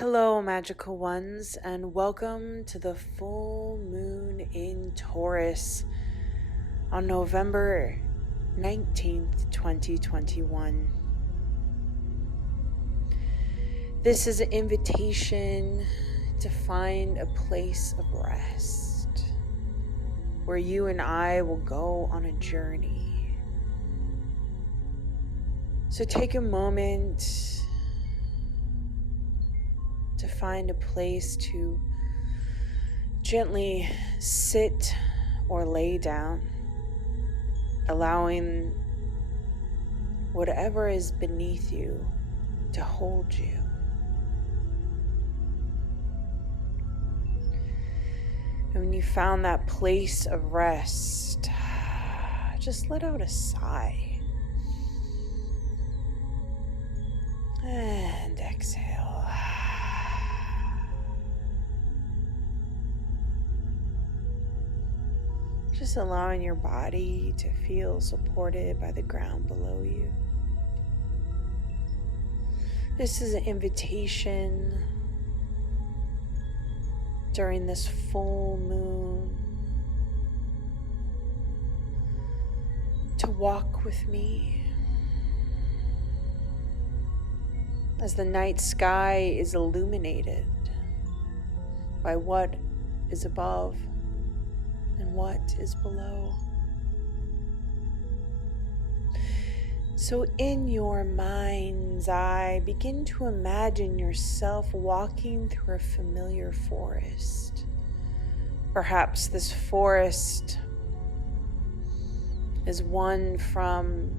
Hello, magical ones, and welcome to the full moon in Taurus on November 19th, 2021. This is an invitation to find a place of rest where you and I will go on a journey. So take a moment to find a place to gently sit or lay down, allowing whatever is beneath you to hold you. And when you found that place of rest, just let out a sigh and exhale. Just allowing your body to feel supported by the ground below you. This is an invitation during this full moon to walk with me as the night sky is illuminated by what is above and what is below. So in your mind's eye, begin to imagine yourself walking through a familiar forest. Perhaps this forest is one from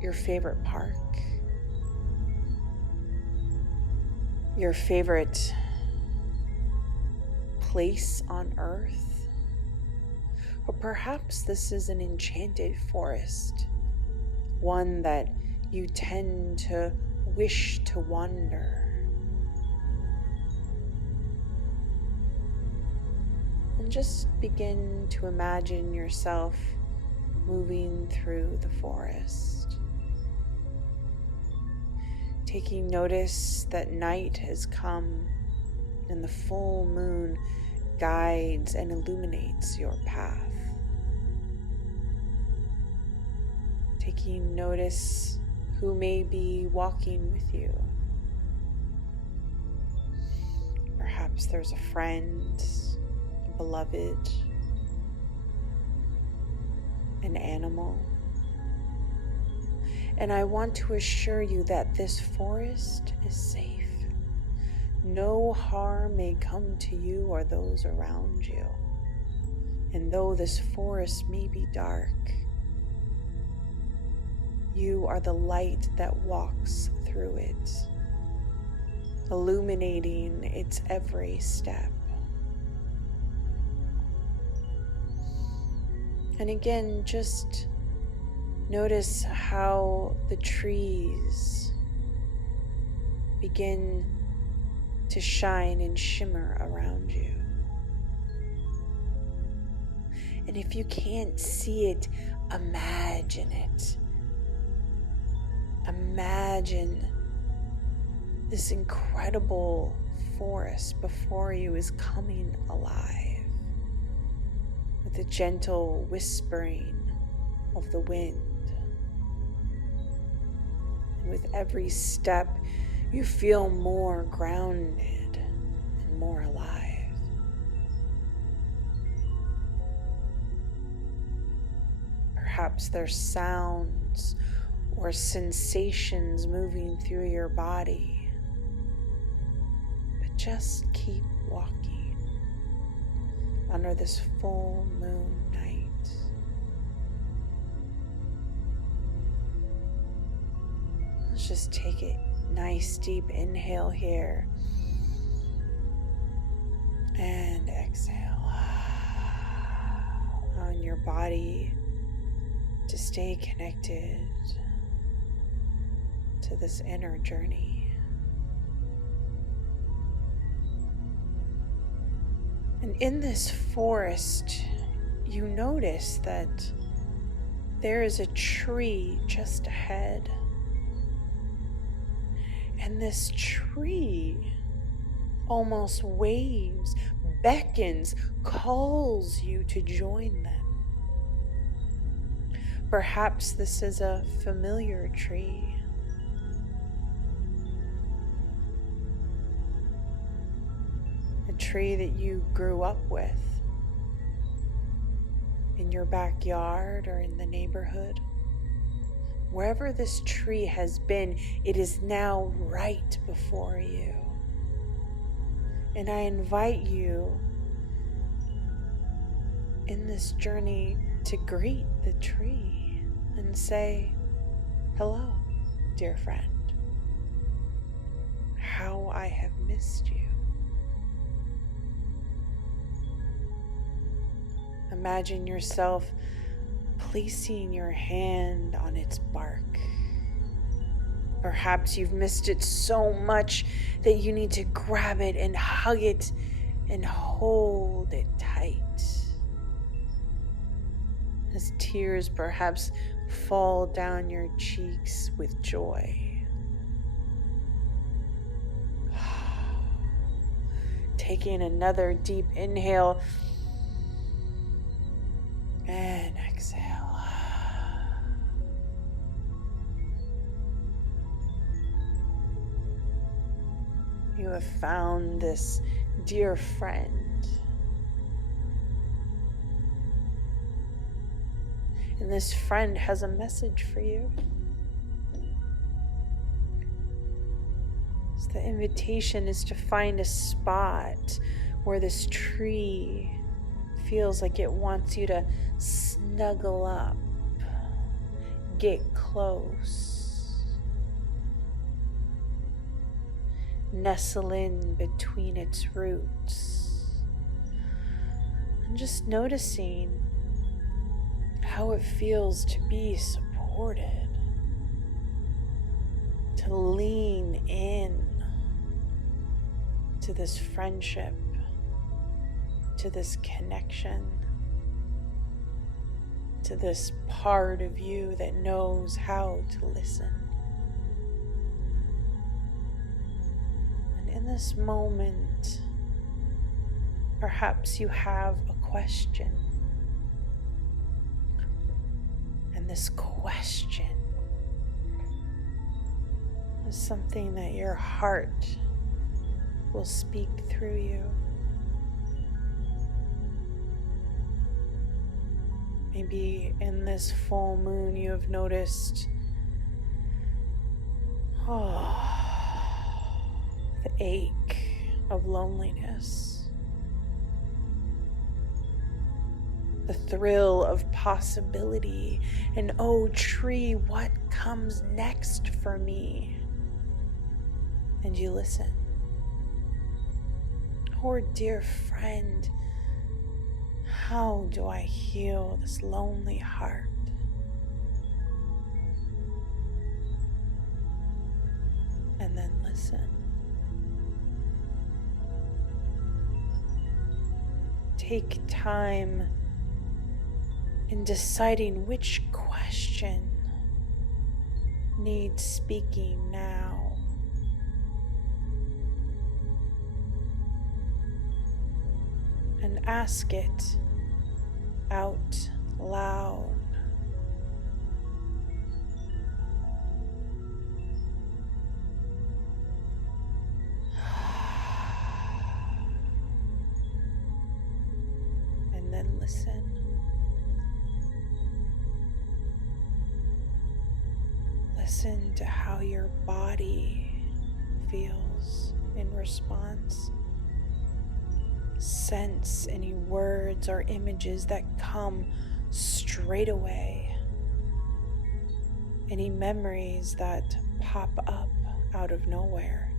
your favorite park, your favorite place on earth. Or perhaps this is an enchanted forest, one that you tend to wish to wander. And just begin to imagine yourself moving through the forest, taking notice that night has come and the full moon guides and illuminates your path. Taking notice who may be walking with you. Perhaps there's a friend, a beloved, an animal. And I want to assure you that this forest is safe. No harm may come to you or those around you. And though this forest may be dark, you are the light that walks through it, illuminating its every step. And again, just notice how the trees begin to shine and shimmer around you. And if you can't see it, imagine it. Imagine this incredible forest before you is coming alive with the gentle whispering of the wind. And with every step, you feel more grounded and more alive. Perhaps there's sounds or sensations moving through your body, but just keep walking under this full moon night. Let's just take a nice deep inhale here and exhale. On your body to stay connected to this inner journey. And in this forest, you notice that there is a tree just ahead. And this tree almost waves, beckons, calls you to join them. Perhaps this is a familiar tree. A tree that you grew up with in your backyard or in the neighborhood. Wherever this tree has been, it is now right before you. And I invite you in this journey to greet the tree and say, "Hello, dear friend. How I have missed you." Imagine yourself placing your hand on its bark. Perhaps you've missed it so much that you need to grab it and hug it and hold it tight. As tears perhaps fall down your cheeks with joy. Taking another deep inhale and exhale. You have found this dear friend. And this friend has a message for you. So the invitation is to find a spot where this tree feels like it wants you to snuggle up, get close, nestle in between its roots, and just noticing how it feels to be supported, to lean in to this friendship, to this connection, to this part of you that knows how to listen. And in this moment, perhaps you have a question. And this question is something that your heart will speak through you. Maybe in this full moon you have noticed the ache of loneliness, the thrill of possibility, and oh tree, what comes next for me? And you listen. Or dear friend, how do I heal this lonely heart? And then listen. Take time in deciding which question needs speaking now. And ask it out loud. And then listen. Listen to how your body feels in response. Sense any words or images that come straight away. Any memories that pop up out of nowhere.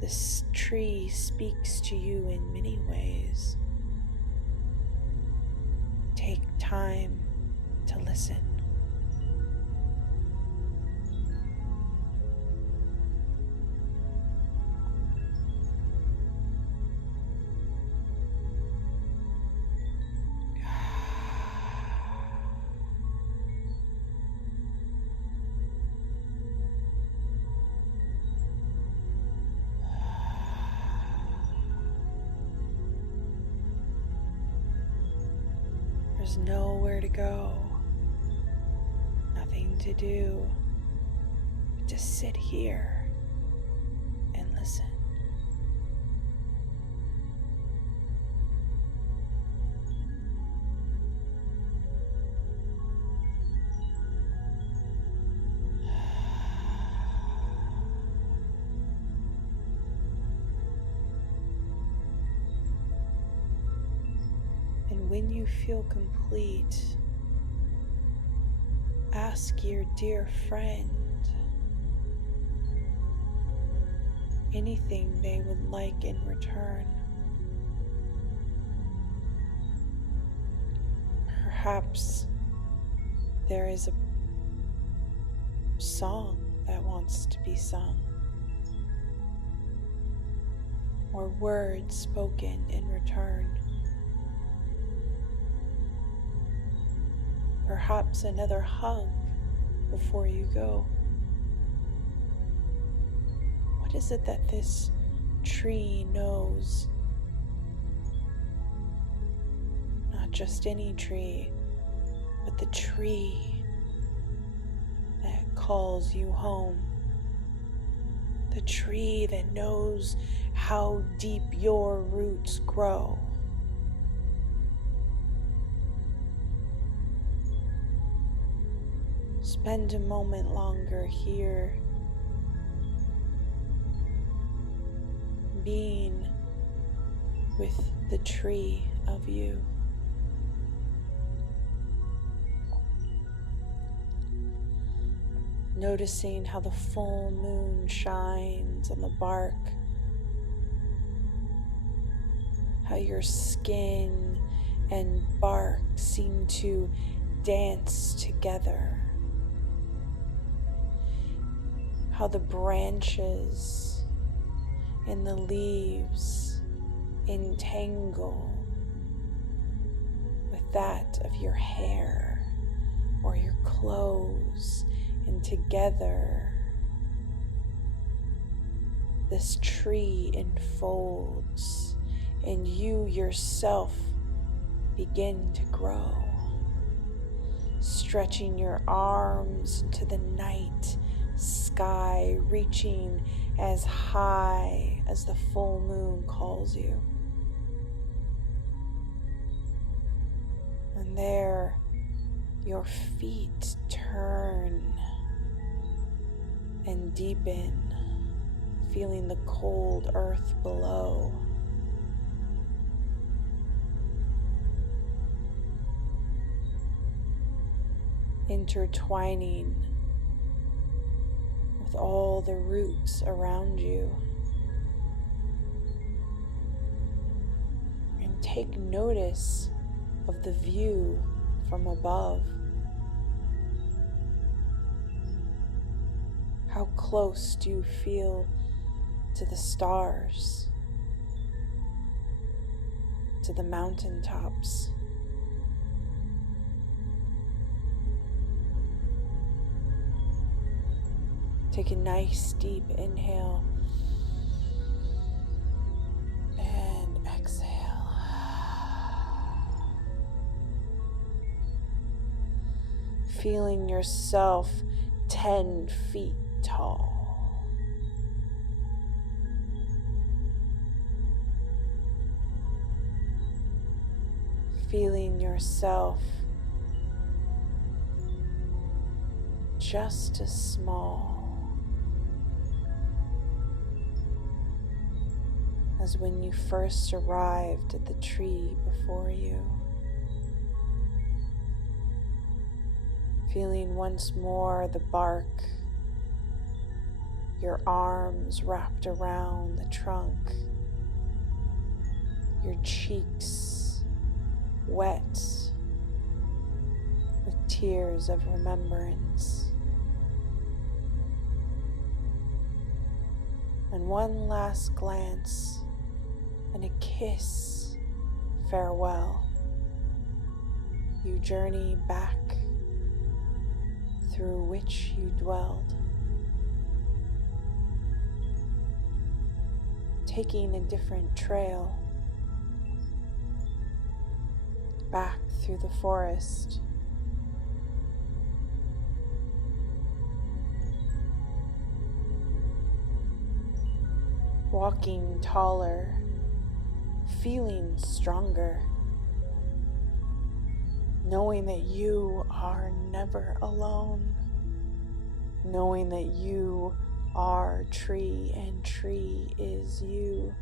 This tree speaks to you in many ways. Take time to listen. There's nowhere to go, nothing to do, but to sit here and listen. And when you feel complete, ask your dear friend anything they would like in return. Perhaps there is a song that wants to be sung, or words spoken in return. Perhaps another hug before you go. What is it that this tree knows? Not just any tree, but the tree that calls you home. The tree that knows how deep your roots grow. Spend a moment longer here, being with the tree of you. Noticing how the full moon shines on the bark, how your skin and bark seem to dance together. How the branches and the leaves entangle with that of your hair or your clothes, and together this tree enfolds and you yourself begin to grow, stretching your arms into the night sky, reaching as high as the full moon calls you. And there your feet turn and deepen, feeling the cold earth below. Intertwining with all the roots around you. And take notice of the view from above. How close do you feel to the stars, to the mountaintops? Take a nice deep inhale and exhale. Feeling yourself 10 feet tall. Feeling yourself just as small as when you first arrived at the tree before you. Feeling once more the bark, your arms wrapped around the trunk, your cheeks wet with tears of remembrance. And one last glance and a kiss farewell. You journey back through which you dwelled, taking a different trail, back through the forest. Walking taller, feeling stronger, knowing that you are never alone, knowing that you are tree and tree is you.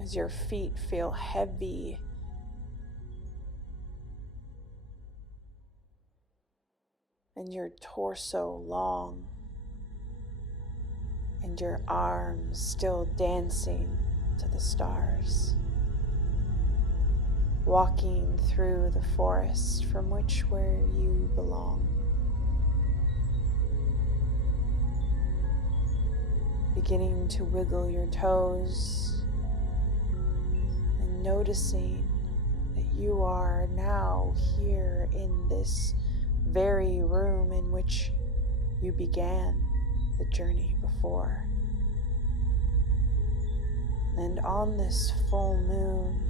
As your feet feel heavy, and your torso long, and your arms still dancing to the stars. Walking through the forest from where you belong. Beginning to wiggle your toes and noticing that you are now here in this very room in which you began the journey before. And on this full moon,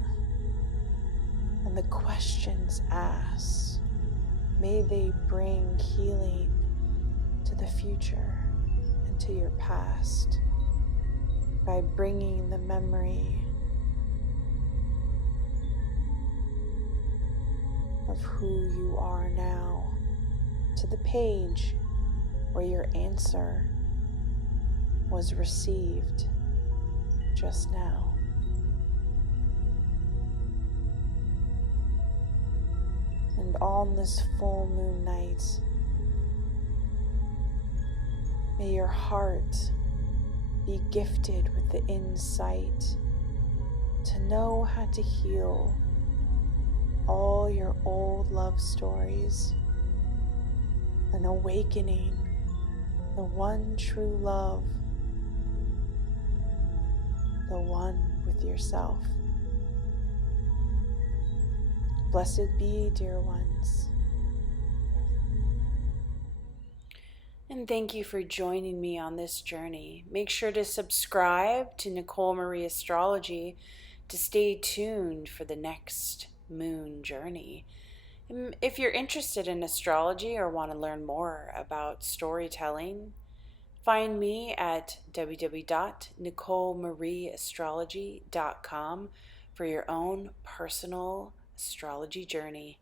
and the questions asked, may they bring healing to the future and to your past by bringing the memory of who you are now to the page where your answer was received just now. And on this full moon night, may your heart be gifted with the insight to know how to heal all your old love stories and awakening the one true love, the one with yourself. Blessed be, dear ones. And thank you for joining me on this journey. Make sure to subscribe to Nicole Marie Astrology to stay tuned for the next moon journey. If you're interested in astrology or want to learn more about storytelling, find me at www.nicolemarieastrology.com for your own personal astrology journey.